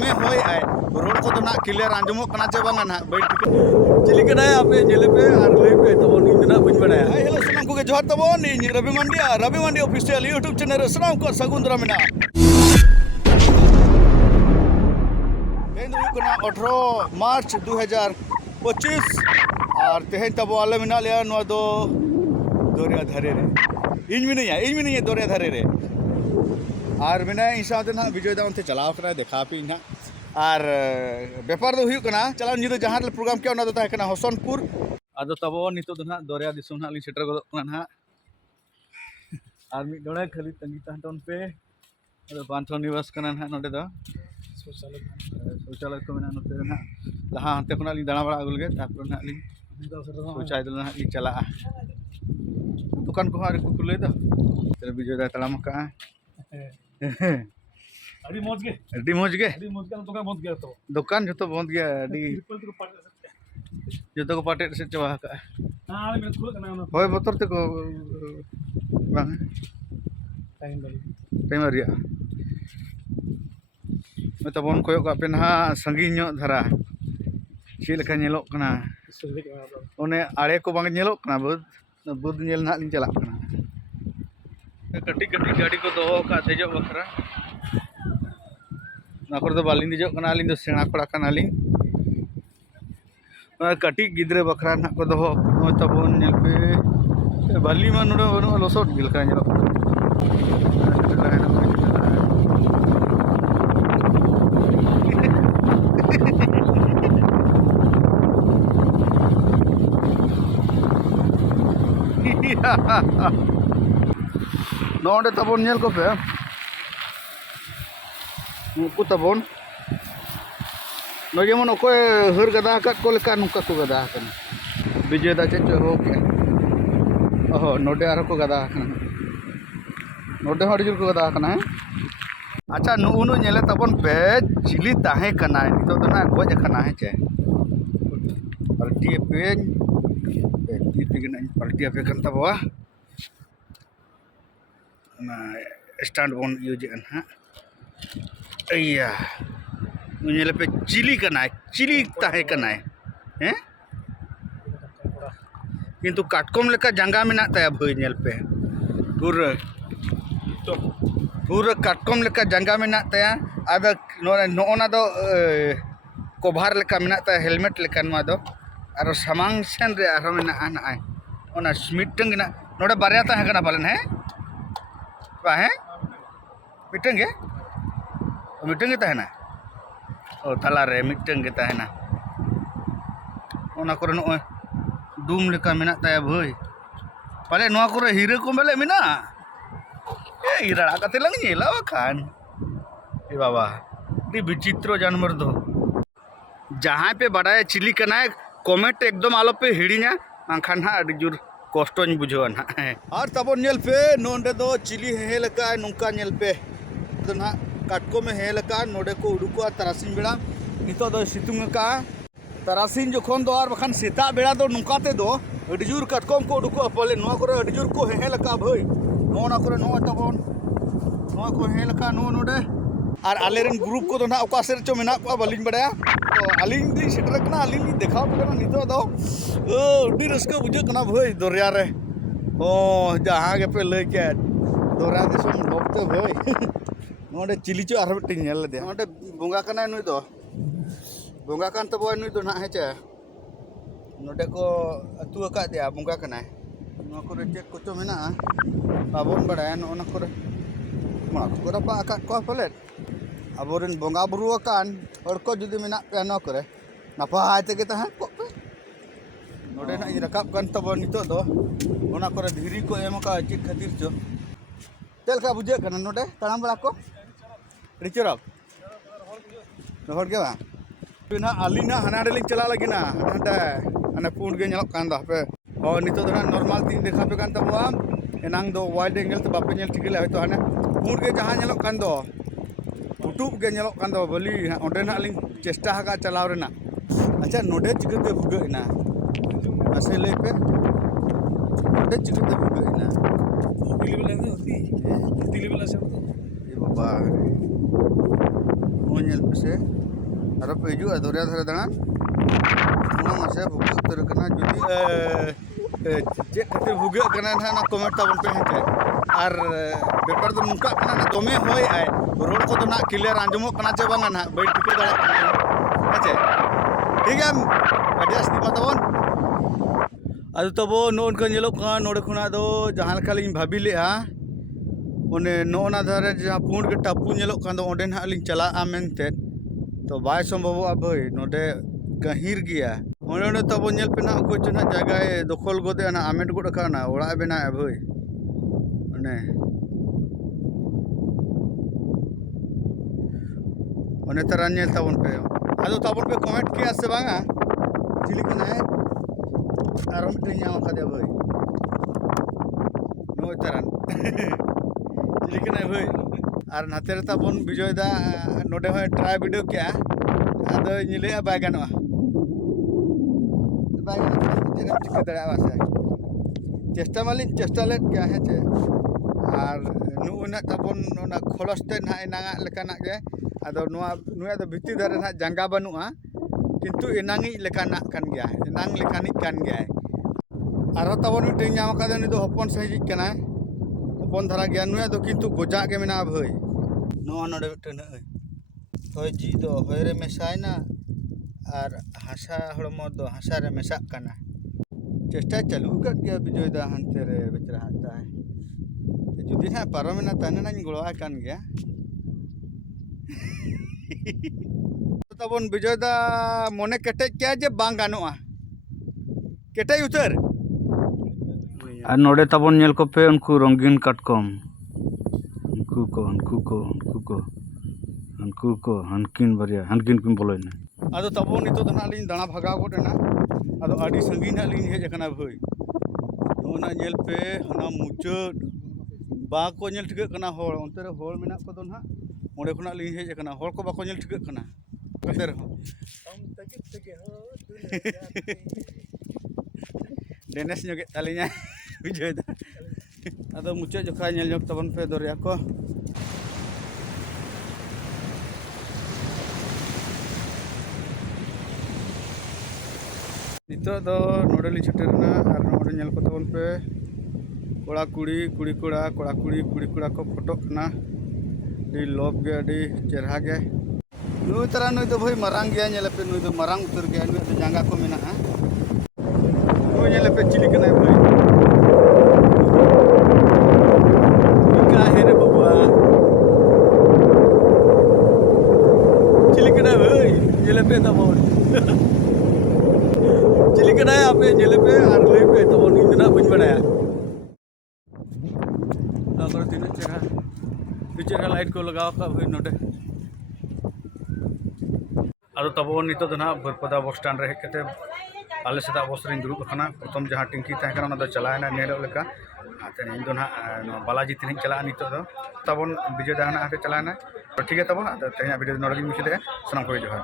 दमे होय आय रोड को तो ना क्लियर आंजमो कना चे बांगा ना बै चिली कना आपे जेले पे आर ले पे तो नी ना बुझ बड़ा हाय हेलो सलाम को जोहार तबो नी रवि मंडी ऑफिशियल यूट्यूब चैनल सलाम को सगुंदरा मेना तेन 18 मार्च 2025 और तेहन तब आले मिना लिया नो दो दरिया धारे रे इन मिनिया दरिया धारे रे और मिना इन साथे ना विजय दा उनते चलाव करा देखा पी ना और व्यापार दो हुई कना चलाव नि दो जहां प्रोग्राम के ओना दो ताहे कना हसनपुर आदो तबो नितो दो ना दरिया दिसम ना लि सेटर गदो कना ना और मि डोळे खाली तंगी ताहटन पे अदो बांथो निवास कना ना नोडे दो शौचालय को मेना नोते ना लहा हंते कोना लि दाणा बड़ा अगुल गे तापर ना लि शौचालय दो ना लि चला दुकान को हारे को खुले दो तेरे विजय दा तलाम का अभी मौज के दुकान जो तो बंद गया जो तो को पाटे से चवा का हां मैं खुल कना होय बतर ते को बांग टाइम रिया मैं तबन कोयो का पे ना संगी ᱧᱚᱜ धरा ᱪᱮᱫ ᱞᱮᱠᱟ ᱧᱮᱞᱚᱜ ᱠᱟᱱᱟ ᱚᱱᱮ ᱟᱲᱮ ᱠᱚ ᱵᱟᱝ ᱧᱮᱞᱚᱜ ᱠᱟᱱᱟ ᱵᱩᱫ ᱧᱮᱞ ᱱᱟᱦᱟᱜ ᱞᱤᱧ ᱪᱟᱞᱟᱜ ᱠᱟᱱᱟ कटी कटी गाड़ी को दो का देजो बखरा ना कर दो बालिंग देजो कना लिंग दो सेना कोड़ा कना लिंग कटी गिद्रे बखरा ना को दो तबन नेल पे बाली मा नोडे बनो लोसोट गिल का नेलो नोडे तबन नेल को पे नुकु तबन नो जेमन ओको हर गदा का को लेका नुका को गदा कना विजय दा चेच हो के ओहो नोडे आरो को गदा कना नोडे हड़ जुर को गदा कना है अच्छा नुनु नेले तबन पे चिली ताहे कना नितो तो ना गोज कना है चे पलटी पे टीपी गना पलटी पे कन तबवा ना स्टैंड बन यूज अन हा अय्या मुझे पे चिली करना है चिली ताहे करना है हैं किंतु काटकम लेका जंगा में ना ताया भई नेल पे पूरा काटकम लेका जंगा में ना ताया आदा नोना दो कवर लेका में ना ताया हेलमेट लेका नमा दो आरो सामांग सेन रे आरो में ना आना आय ओना मिटंग ना नोडे बारया ताहे कना पालन है बा है मिटंग है मिटंग ताहे ना ओ तला रे मिटंग के ताहे ना ओना करे नो डूम लेका मेना ताया भई पाले नोआ करे हीरे को मेले मेना ए हीरा काते लंग नेला खान ए बाबा दी विचित्र जानवर दो जहां पे बड़ा चिली कना कमेंट एकदम आलो पे हिड़िया आंखान हा अडी जुर कष्टों बुझो ना और तब नेल पे नोंडे दो चिली हेलका नुका नेल पे तो ना काटको में हेलका नोडे को उडुको तरासिन बेड़ा नितो दो सितुंग का तरासिन जोखन दो और बखान सेता बेड़ा दो नुकाते दो अडिजुर काटकोम को उडुको पले नो करे अडिजुर को हेलका भई नोना करे नो तबन नो को हेलका नो नोडे और आलेरन ग्रुप को तो ना ओका सेर चो मेना को बलिन बड़ाया तो आलिंग दी सेटर कना आलिंग दी देखाव कना नितो दो ओ उडी रस्का बुझे कना भई दरिया रे ओ जहां के पे ले के दरिया दिसम लोकते भई नोडे चिली चो आर मिटिंग नेल दे नोडे बोंगा कना नुई दो बोंगा कान तबो नुई दो ना हेचे नोडे को अतु का दे बोंगा कना नो करे चेक को चो मेना बाबन बड़ाया नोना करे मा को रपा का को पलेट अबोरन बोंगा बुरु कान और को जुदी मेना पे न करे नपाय ते के ता को पे नोडे ना रकाब कान तबो नितो दो ओना करे धीरी को एम का चेक खातिर चो तेल का बुझे कना नोडे तड़ाम बड़ा को रिचरक हर के बा ना अलिना हनाडे लिंग चला लगिना हनाडे अने पुंड गे नेलक कान दा पे और नितो दो ना नॉर्मल तीन देखा पे कान तबवा एनांग दो वाइड एंगल तो बापे नेल ठिकले होय तो हने पुंड गे जहां नेलक कान दो टुटुब गे नेलक कान दो बली ओंडे ना लिंग चेष्टा हका चलाव रेना अच्छा नोडे चिकते भुगेना असे ले पे नोडे चिकते भुगेना दिली बेला से ये बाबा ᱵᱚᱱ ᱧᱮᱞ ᱯᱮᱥᱮ ᱟᱨᱚ ᱯᱮ ᱦᱤᱡᱩᱜᱼᱟ ᱫᱚᱨᱭᱟ ᱫᱷᱟᱨᱮ ᱫᱟᱬᱟᱱ ᱚᱱᱟ ᱢᱟᱥᱮ ᱵᱷᱩᱜᱟᱹᱜ ᱩᱛᱟᱹᱨ ᱠᱟᱱᱟ ᱡᱩᱫᱤ ᱪᱮᱫ ᱠᱷᱟᱹᱛᱤᱨ ᱵᱷᱩᱜᱟᱹᱜ ᱠᱟᱱᱟ ᱱᱟᱦᱟᱜ ᱚᱱᱟ ᱠᱚᱢᱮᱱᱴ ᱛᱟᱵᱚᱱ ᱯᱮ ᱦᱮᱸᱪᱮ ᱟᱨ ᱵᱮᱯᱟᱨ ᱫᱚ ᱱᱚᱝᱠᱟᱜ ᱠᱟᱱᱟ ᱱᱟᱦᱟᱜ ᱫᱚᱢᱮ ᱦᱚᱭ ᱟᱭ ᱨᱚᱲ ᱠᱚᱫᱚ ᱱᱟᱦᱟᱜ ᱠᱞᱤᱭᱟᱨ ᱟᱸᱡᱚᱢᱚᱜ ᱠᱟᱱᱟ ᱪᱮ ᱵᱟᱝᱟ ᱱᱟᱦᱟᱜ ᱵᱟᱹᱧ ᱴᱷᱤᱠᱟᱹ ᱫᱟᱲᱮᱭᱟᱜ ᱠᱟᱱᱟ ᱦᱮᱸᱪᱮ ᱴᱷᱤᱠ ᱜᱮᱭᱟ ᱟᱹᱰᱤ ᱟᱥᱛᱤ ᱢᱟ ᱛᱟᱵᱚᱱ ᱟᱫᱚ ᱛᱟᱵᱚ ᱱᱚᱜᱼᱚ ᱧᱮᱞᱚᱜ ᱠᱟᱱᱟ ᱱᱚᱰᱮ ᱠᱷᱚᱱᱟᱜ ᱫᱚ ᱡᱟᱦᱟᱸ ᱞᱮᱠᱟ ᱞᱤᱧ ᱵᱷᱟᱵᱤ ᱞᱮᱜᱼᱟ ᱚᱱᱮ ᱱᱚᱜᱼᱚ ᱫᱷᱟᱨᱮ ᱡᱟᱦᱟᱸ ᱯᱩᱸᱰ ᱜᱮ ᱴᱟᱯᱩ ᱧᱮᱞᱚᱜ ᱠᱟᱱ ᱫᱚ ᱚᱸᱰᱮ ᱱᱟᱦᱟᱜ ᱞᱤᱧ ᱪᱟᱞᱟᱜᱼᱟ ᱢᱮᱱᱛᱮ तो बाय संभवोगा भाई नोडे गहीर गया ओने तब नेल पे ना को चना जगह दखल गोदे ना आमेट गोड खाना ओड़ा बेना भाई ओने ओने तरह नेल तबन पे आदो तबन पे कमेंट किया से बांगा चिली कना है आरो मिटे न्याम खादे भाई नो तरह चिली कना भाई और नाते रे तबन विजय दा नोडे होय ट्राई वीडियो क्या आदो निले बाय गानवा चिका दड़ा वासे चेष्टा मालिन चेष्टा लेट क्या है चे और नुना तबन नुना खलसते ना एनांगा लेकाना गे आदो नुया दो भिति धरे ना जंगा बनुआ किंतु एनांगी लेकाना कान गया एनांग लेकानी कान गया आरो तबन मिटे न्याम कादे नि दो हपन सही कना हपन धरा गया नुया दो किंतु गोजा गे मेना भाई नुआ नोडे मिटे न होय जी दो होय रे मेसायना और हासा हड़मो दो हासा रे मेसाक काना चेष्टा चालू कर गया विजय दा हंते रे बेचरा हाता है जुदी ना पारमेना ताने ना गड़वा कान गया तबन विजय दा मने केटेज क्या जे बांग गानोआ केटेज उतर और नोडे तबन नेल को पे उनको रंगीन काटकम उनको को हनकिन बरिया हनकिन किन बोलैना आदो तबन नितो दना लिन दाना भगाव गोटेना आदो आडी संगी ना लिन हेज कना भई नोना नेल पे हना मुचाद बा को नेल ठिक कना होड़ ओनते रे होड़ मेना को दो ना ओंडे खना लिन हेज कना होड़ को बाको नेल ठिक कना कते रे हम तगे हो डेनेस जोगे तालिना विजय दा आदो मुचाद जोखा नेल जोक तबन पे दरिया को नितो दो नोडली छुटेरना और नोडे नेल को तबन पे कोड़ा कुड़ी कुड़ी कोड़ा कोड़ा कुड़ी कुड़ी कोड़ा को फोटो कना डी लोभ गे डी चेहरा गे नुई तरह नुई दो भाई मरांग गया नेल पे नुई दो मरांग उतर गया नुई दो जांगा को मेना नुई नेल पे चिली कना भाई इका है रे बबुआ चिली कना भाई नेल पे तबन चिली कना है आपे नेल पे और लई पे तबन इना बुझ बनाया अगर तीन चेहरा लाइट को लगाओ का भाई नोटे आदो तबो नितो दना बरपदा बस स्टैंड रे हेकते आले सेदा बस रे दुरुब खाना प्रथम जहां टिंकी तहे kana ना चलायना नेरो लेका आते इन दो ना बालाजी तीन चला नितो दो तबन विजय दाना आते चलायना तो ठीक है तबो तेना वीडियो नोडे मुछे दे सनम को जोहार।